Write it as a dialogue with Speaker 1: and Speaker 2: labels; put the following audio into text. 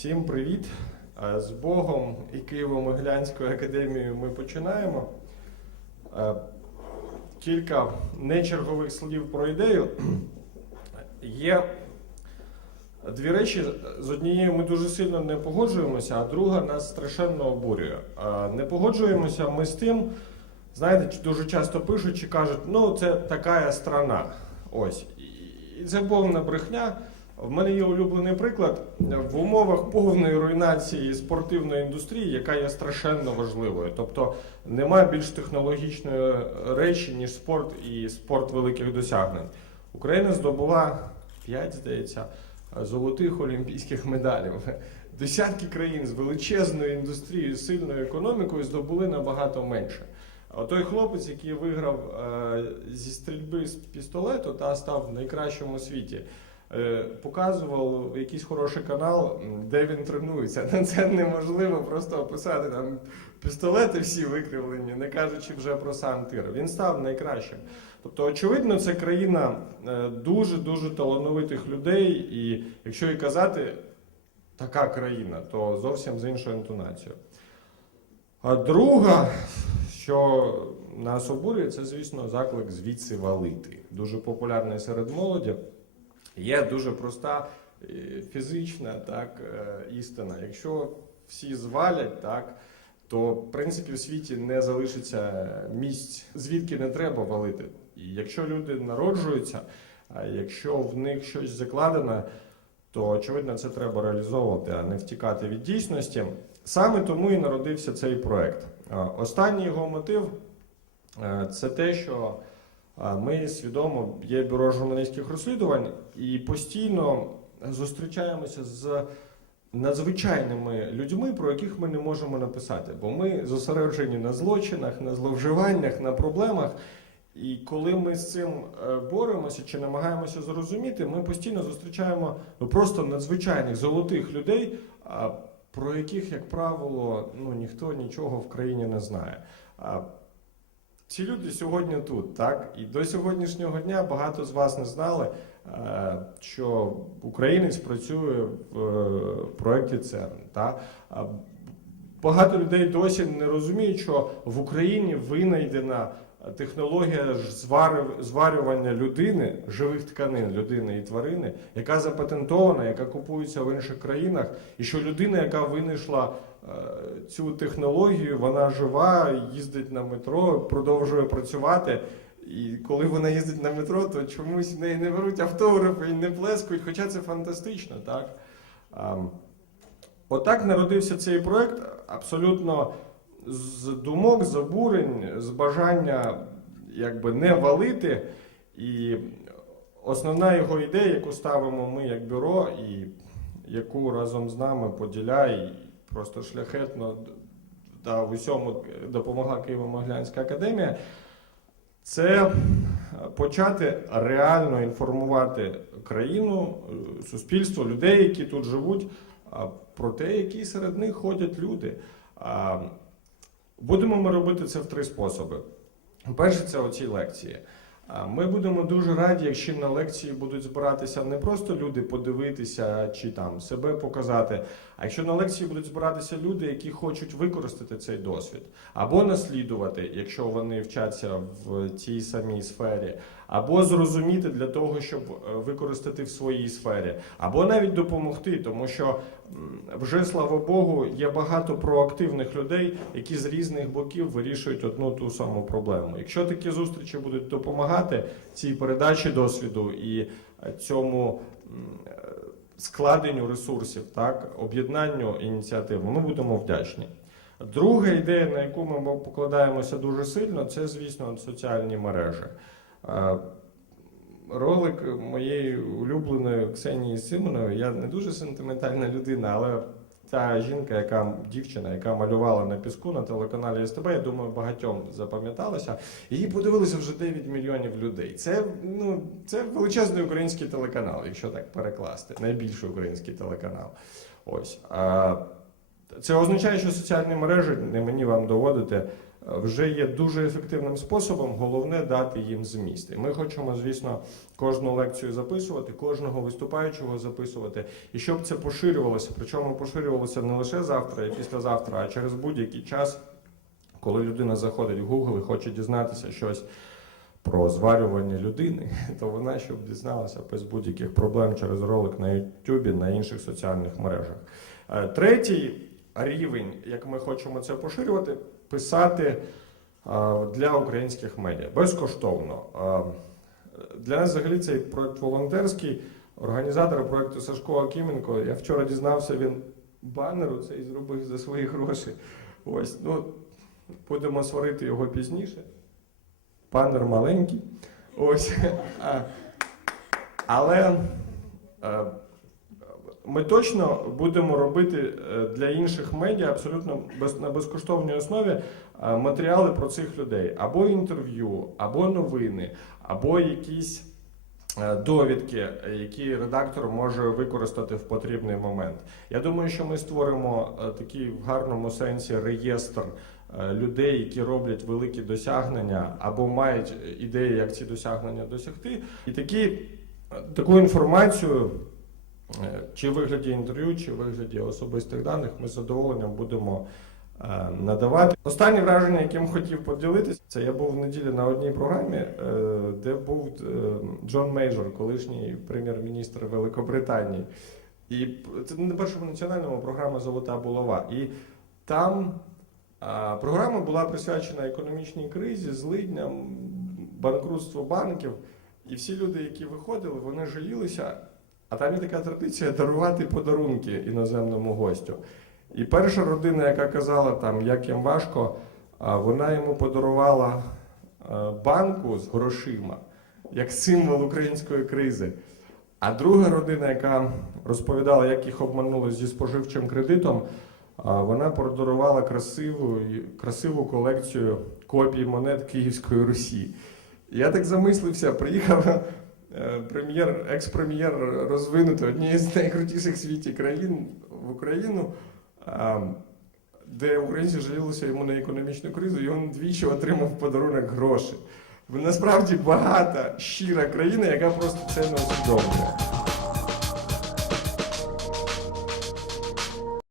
Speaker 1: Всім привіт! Е, З Богом і Києво-Могилянською академією ми починаємо. Е, Кілька нечергових слів про ідею. Є дві речі. З однією ми дуже сильно не погоджуємося, а друга нас страшенно обурює. Е, Не погоджуємося ми з тим, знаєте, дуже часто пишуть чи кажуть, ну це така страна. Ось. І це повна брехня. В мене є улюблений приклад в умовах повної руйнації спортивної індустрії, яка є страшенно важливою. Тобто немає більш технологічної речі, ніж спорт і спорт великих досягнень. Україна здобула 5, здається, золотих олімпійських медалів. Десятки країн з величезною індустрією, сильною економікою здобули набагато менше. Той хлопець, який виграв е, зі стрільби з пістолету та став найкращим у світі, показував якийсь хороший канал, де він тренується. Ну, Це неможливо просто описати там пістолети всі викривлені, не кажучи вже про сам тир. Він став найкращим. Тобто, очевидно, це країна дуже дуже талановитих людей, і якщо і казати така країна, то зовсім з іншою інтонацією. А друга, що нас обурює, це, звісно, заклик звідси валити. Дуже популярний серед молоді. Є дуже проста е, фізична так, е, істина. Якщо всі звалять, так, то в принципі в світі не залишиться місць, звідки не треба валити. І якщо люди народжуються, якщо в них щось закладено, то очевидно це треба реалізовувати, а не втікати від дійсності. Саме тому і народився цей проект. Останній його мотив е, це те, що ми свідомо є бюро журналістських розслідувань і постійно зустрічаємося з надзвичайними людьми, про яких ми не можемо написати, бо ми зосереджені на злочинах, на зловживаннях, на проблемах. І коли ми з цим е, боремося чи намагаємося зрозуміти, ми постійно зустрічаємо ну, просто надзвичайних золотих людей, про яких, як правило, ну, ніхто нічого в країні не знає. Ці люди сьогодні тут, так? І до сьогоднішнього дня багато з вас не знали, е, що українець працює в е, проєкті ЦЕРН. Та? Багато людей досі не розуміють, що в Україні винайдена технологія зварювання людини, живих тканин людини і тварини, яка запатентована, яка купується в інших країнах, і що людина, яка винайшла цю технологію, вона жива, їздить на метро, продовжує працювати. І коли вона їздить на метро, то чомусь в неї не беруть автографи і не плескають, хоча це фантастично, так? Отак народився цей проект абсолютно з думок, з обурень, з бажання якби не валити. І основна його ідея, яку ставимо ми як бюро, і яку разом з нами поділяє просто шляхетно та в усьому допомогла Києво-Могилянська академія, це почати реально інформувати країну, суспільство, людей, які тут живуть, про те, які серед них ходять люди. Будемо ми робити це в три способи. Перше, це оці лекції. Ми будемо дуже раді, якщо на лекції будуть збиратися не просто люди подивитися чи там себе показати, а якщо на лекції будуть збиратися люди, які хочуть використати цей досвід, або наслідувати, якщо вони вчаться в цій самій сфері, або зрозуміти для того, щоб е, використати в своїй сфері, або навіть допомогти, тому що вже слава Богу, є багато проактивних людей, які з різних боків вирішують одну ту саму проблему. Якщо такі зустрічі будуть допомагати цій передачі досвіду і е, цьому е, складенню ресурсів, так об'єднанню ініціатив, ми будемо вдячні. Друга ідея, на яку ми покладаємося дуже сильно, це, звісно, соціальні мережі. Ролик моєї улюбленої Ксенії Симонової, я не дуже сентиментальна людина, але та жінка, яка дівчина, яка малювала на піску на телеканалі СТБ, я думаю, багатьом запам'яталася. Її подивилися вже 9 мільйонів людей. Це ну це величезний український телеканал, якщо так перекласти, найбільший український телеканал. Ось це означає, що соціальні мережі не мені вам доводити. Вже є дуже ефективним способом. Головне дати їм зміст. І ми хочемо, звісно, кожну лекцію записувати, кожного виступаючого записувати, і щоб це поширювалося. Причому поширювалося не лише завтра і післязавтра, а через будь-який час, коли людина заходить в Google і хоче дізнатися щось про зварювання людини, то вона щоб дізналася без будь-яких проблем через ролик на YouTube, на інших соціальних мережах. Е, Третій рівень, як ми хочемо це поширювати, писати е, для українських медіа безкоштовно. Е, Для нас взагалі цей проект волонтерський. Організатори проекту Сашко Акименко. Я вчора дізнався, він банер цей зробив за свої гроші. Ось, ну, будемо сварити його пізніше. Банер маленький. Ось. Але е, ми точно будемо робити е, для інших медіа абсолютно без, на безкоштовній основі е, матеріали про цих людей. Або інтерв'ю, або новини, або якісь е, довідки, які редактор може використати в потрібний момент. Я думаю, що ми створимо такий в гарному сенсі реєстр людей, які роблять великі досягнення або мають ідеї, як ці досягнення досягти. І такі, таку інформацію, чи в вигляді інтерв'ю, чи в вигляді особистих даних, ми з задоволенням будемо е, надавати. Останнє враження, яким хотів поділитися, це я був в неділю на одній програмі, е, де був е, Джон Мейджор, колишній прем'єр-міністр Великобританії. І це на першому національному програма Золота булава. І там програма була присвячена економічній кризі, злидням, банкрутству банків. І всі люди, які виходили, вони жалілися. А там є така традиція дарувати подарунки іноземному гостю. І перша родина, яка казала, там, як їм важко, вона йому подарувала банку з грошима як символ української кризи. А друга родина, яка розповідала, як їх обманули зі споживчим кредитом, вона подарувала красиву, красиву колекцію копій монет Київської Русі. Я так замислився, приїхав прем'єр, екс-прем'єр розвинути однієї з найкрутіших в світі країн в Україну, де українці жалілися йому на економічну кризу, і він двічі отримав подарунок гроші. Насправді багата, щира країна, яка просто це не усвідомлює.